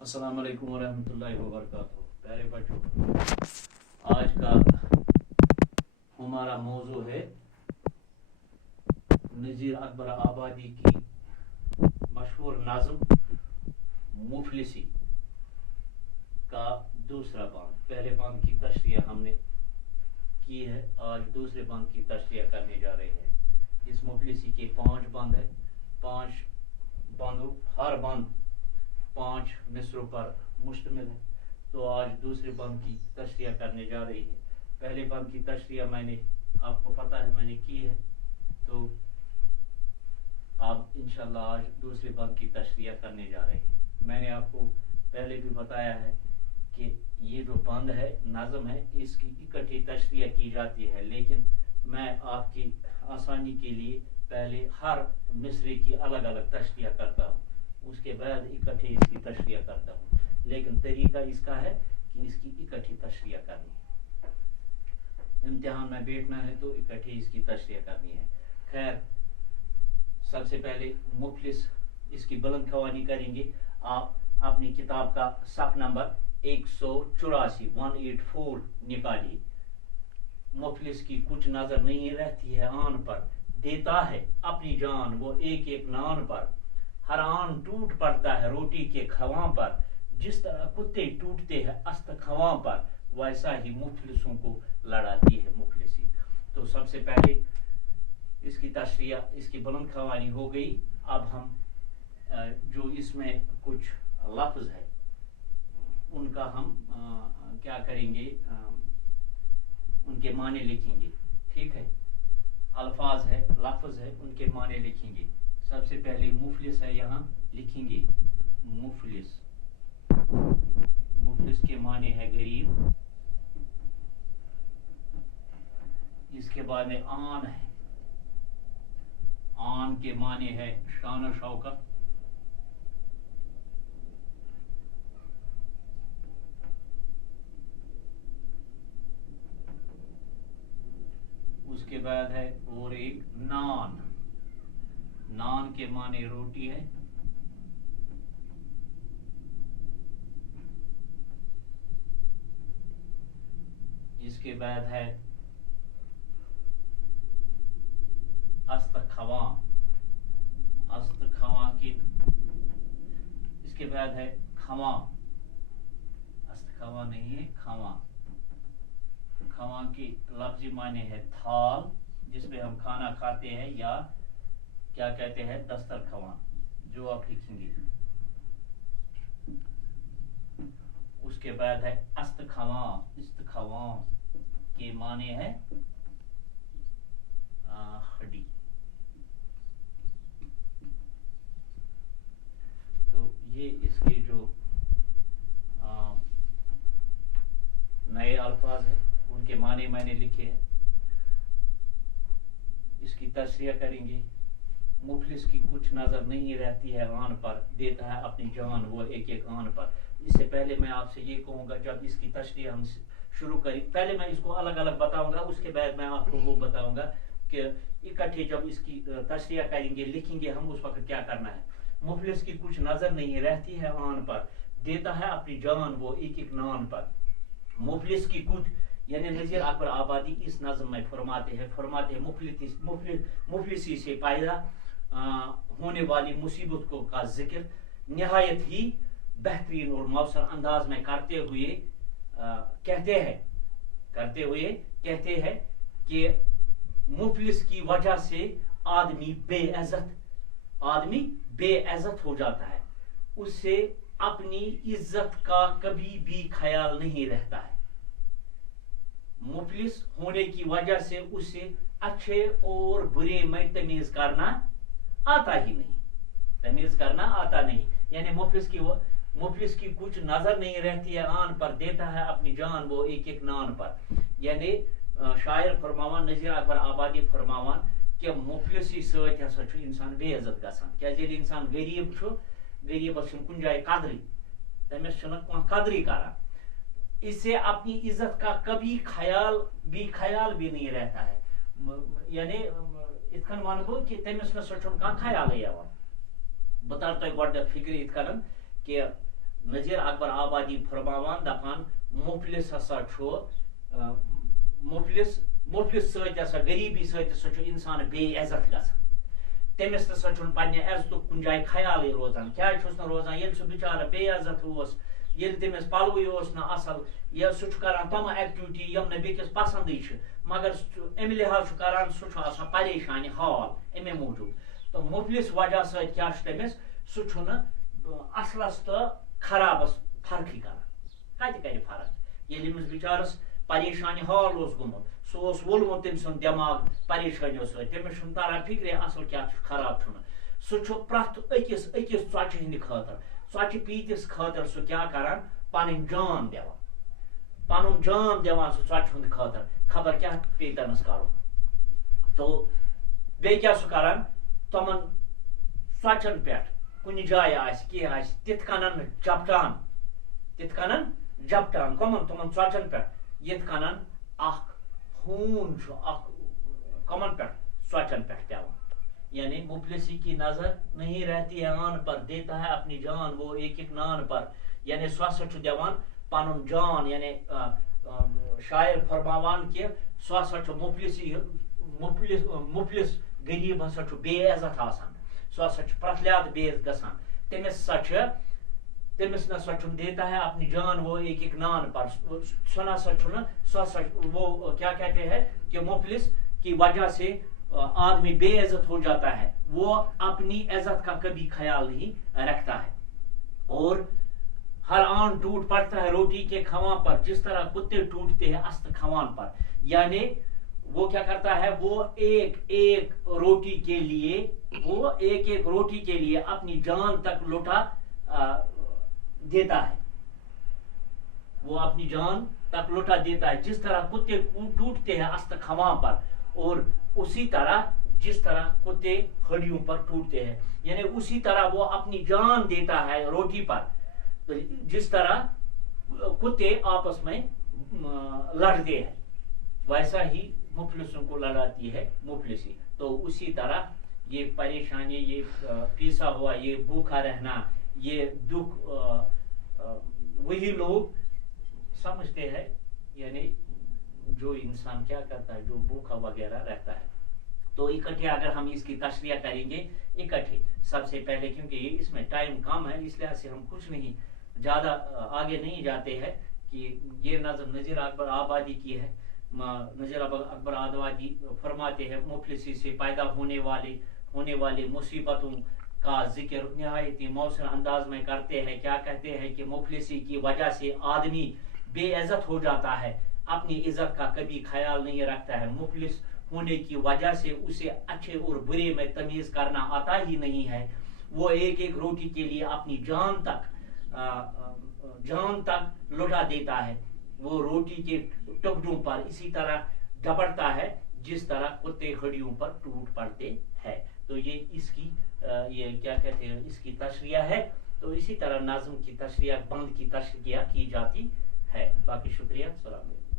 अस्सलाम वालेकुम वरहमतुल्लाहि वबरकातुहू। प्यारे बच्चों, आज का हमारा मौजू है नज़ीर अकबर आबादी की मशहूर नाज़म मुफलिसी का दूसरा बांध। पहले बांध की तशरीह हमने की है, आज दूसरे बांध की तशरीह करने जा रहे हैं। इस मुफलिसी के 5 बांध है, 5 बांधों, हर बांध 5 मिसरों पर मुश्तमिल है। तो आज दूसरे बांध की तशरीह करने जा रही है। पहले बांध की तशरीह मैंने आपको पता है मैंने की है, तो आप इंशाल्लाह आज दूसरे बांध की तशरीह करने जा रहे हैं। मैंने आपको पहले भी बताया है कि ये जो बांध है, नाज़म है, इसकी इकट्ठी तशरीह की जाती है, लेकिन मैं आपकी आसानी के लिए पहले हर मिसरे की अलग अलग तशरीह करता हूँ, उसके बाद इकट्ठे इसकी तशरीह करता हूँ। लेकिन तरीका इसका है कि इसकी इकट्ठी तशरीह करनी है। इम्तिहान में बैठना है तो इकट्ठे इसकी तशरीह करनी है। खैर, सबसे पहले मुफलिस इसकी बुलंद खवानी करेंगे। आप अपनी किताब का सफ़ नंबर 184 निकालिए। मुफलिस की कुछ नजर नहीं रहती है आन पर, देता है अपनी जान वो एक एक नान पर। हर आन टूट पड़ता है रोटी के खवां पर, जिस तरह कुत्ते टूटते हैं अस्त खवां पर, वैसा ही मुफलिसों को लड़ाती है मुफलिसी। तो सबसे पहले इसकी तशरीह, इसकी बुलंद खवानी हो गई। अब हम जो इसमें कुछ लफ्ज है उनका हम क्या करेंगे, उनके माने लिखेंगे। ठीक है, अल्फाज है, लफ्ज है, उनके माने लिखेंगे। सबसे पहले मुफलिस है, यहाँ लिखेंगे मुफलिस। मुफलिस के माने है गरीब। इसके बाद में आन है, आन के माने है शान शौकत। उसके बाद है और एक नान, नान के माने रोटी है। इसके बाद है अस्त खवा, अस्त खवा की। इसके बाद है खवा, अस्त खवा नहीं है, खवा। खवा की लफ्जी माने है थाल, जिसपे हम खाना खाते हैं, या क्या कहते हैं दस्तर खवा, जो आप लिखेंगे। उसके बाद है अस्त खवा, इस्त खवा के माने है खड़ी। तो ये इसके जो नए अल्फाज है उनके माने मैंने लिखे हैं। इसकी तशरीह करेंगे। मुफलिस की कुछ नजर नहीं रहती है आन पर, देता है अपनी जान वो एक एक आन पर। इससे पहले मैं आपसे ये कहूँगा, जब इसकी तशरीह हम शुरू करें, पहले मैं इसको अलग अलग बताऊंगा, उसके बाद मैं आपको वो बताऊंगा कि इकट्ठे जब इसकी तशरीह करेंगे, लिखेंगे हम, उस वक्त क्या करना है। मुफलिस की कुछ नजर नहीं रहती है आन पर, देता है अपनी जान वो एक एक नान पर। मुफलिस की कुछ, यानी नज़ीर अकबर आबादी इस नज़म में फरमाते हैं मुफलिसी से पैदा होने वाली मुसीबत को का जिक्र निहायत ही बेहतरीन और मौसर अंदाज में करते हुए कहते हैं कि मुफलिस की वजह से आदमी बेइज्जत हो जाता है, उससे अपनी इज्जत का कभी भी ख्याल नहीं रहता है। मुफलिस होने की वजह से उसे अच्छे और बुरे में तमीज करना आता ही नहीं, तमीज करना आता नहीं। यानी मुफलिस की कुछ नजर नहीं रहती है आन पर, देता है अपनी जान वो एक एक नान पर। यानी शायर फरमावान, नज़ीर अकबर आबादी फरमावान कि मुफलिसी सत हसा छु इंसान बेइज्जत गसान। क्या जेल इंसान गरीब छु, गरीबस कुन जाए कदरी, तमिस छुन कदरी करान, इससे अपनी इज्जत का कभी ख्याल भी नहीं रहता है। यानी इतकन वन बह कि तमिस न सो ख्याल बह तर तुम गोड फिक्र इतकन कि نذیر اکبر آبادی فرماوان دپان مفلس ہسا چھو مفلس ست ہسا غریبی ست ہسا چھو انسان بے عزت گژھان تمس نسا چھن پنہ عزتک کن جائے خیالے روزان کیا چھس نہ روزان یل سہ بچارہ بے عزت اوس یل تمس پلوی اوس نہ اصل یا سہ چھ کران تم ایکٹیوٹی یم نہ بیکس پسندی چھ مگر امہ لحاظ چھ کران سہ چھ آسان پریشانی حال امے موجود تو مفلس وجہ ست کیا چھ تمس سہ چھن اصلس تو خرابس فرقی کران کتہ کر فرق یل امس بچارس پریشانی حال اوس گومت سہ اوس وولمت تم سن دماغ پریشانیو ست تمس چھن تران فکرے اصل کیا خراب چھن سہ چھ پرٛٮ۪تھ أکِس ژۄچہِ ہٕنٛدِ خٲطرٕ ژۄچہِ پیٖتِس خٲطرٕ سُہ کیٛاہ کران پنٕنۍ جان دِوان پنُن جان دِوان سُہ ژۄچہِ ہُنٛد خٲطرٕ خبر کیٛاہ پیٚیہِ تٔمِس کرُن تو بیٚیہِ کیٛاہ سُہ کران تِمن ژۄچن پٮ۪ٹھ کُنہِ جایہِ آسہِ کینٛہہ آسہِ تِتھ کٔنن جپٹان کٕمن تِمن ژۄچن پٮ۪ٹھ یِتھ کٔنن اکھ ہوٗن چھُ اکھ کٕمن پٮ۪ٹھ ژۄچن پٮ۪ٹھ پیوان یعنی مفلسی کی نظر نہیں رہتی ہے آن پر دیتا ہے اپنی جان وہ ایک ایک نان پر یعنی سہ ہسا چھُ دِوان پنُن جان یعنی شاعر فرماوان کہ سہ ہسا چھُ مفلس غریب ہسا چھُ بے عزت آسان سہ ہسا چھُ پرٛٮ۪تھ لحاظ بے عزت گژھان تمس نسا چھُنہٕ دیتا ہے اپنی جان وہ ایک ایک نان پر سہ نسا چھُنہٕ سہ ہسا وہ کیا کہتے ہیں کہ مفلس کی وجہ سے آدمی بے عزت ہو جاتا ہے وہ اپنی عزت کا کبھی خیال نہیں رکھتا ہے اور ہر آن ٹوٹ پڑتا ہے روٹی کے کھواں پر جس طرح کتے ٹوٹتے ہیں است کھوان پر یعنی وہ کیا کرتا ہے وہ ایک ایک روٹی کے لیے اپنی جان تک لوٹا دیتا ہے وہ اپنی جان تک لوٹا دیتا ہے جس طرح کتے ٹوٹتے ہیں است کھواں پر اور اسی طرح جس طرح کتے ہڈیوں پر ٹوٹتے ہیں یعنی اسی طرح وہ اپنی جان دیتا ہے روٹی پر جس طرح کتے آپس میں لڑتے ہیں ویسا ہی مفلسوں کو لڑاتی ہے مفلسی تو اسی طرح یہ پریشانی یہ پیسا ہوا یہ بھوکا رہنا یہ دکھ وہی لوگ سمجھتے ہیں یعنی جو انسان کیا کرتا ہے جو بھوکا وغیرہ رہتا ہے تو اکٹھے اگر ہم اس کی تشریح کریں گے اکٹھے سب سے پہلے کیونکہ اس میں ٹائم کم ہے اس لحاظ سے ہم کچھ نہیں زیادہ آگے نہیں جاتے ہیں کہ یہ نظم نذیر اکبر آبادی کی ہے نذیر اکبر آبادی فرماتے ہیں مفلسی سے پیدا ہونے والے مصیبتوں کا ذکر نہایت موثر انداز میں کرتے ہیں کیا کہتے ہیں کہ مفلسی کی وجہ سے آدمی بے عزت ہو جاتا ہے اپنی عزت کا کبھی خیال نہیں رکھتا ہے مفلس ہونے کی وجہ سے اسے اچھے اور برے میں تمیز کرنا آتا ہی نہیں ہے وہ ایک ایک روٹی کے لیے اپنی جان تک لٹا دیتا ہے وہ روٹی کے ٹکڑوں پر اسی طرح ڈپٹتا ہے جس طرح کتے ہڈیوں پر ٹوٹ پڑتے ہیں تو یہ اس کی یہ کیا کہتے ہیں اس کی تشریح ہے تو اسی طرح نظم کی تشریح بند کی تشریح کی جاتی ہے باقی شکریہ السلام علیکم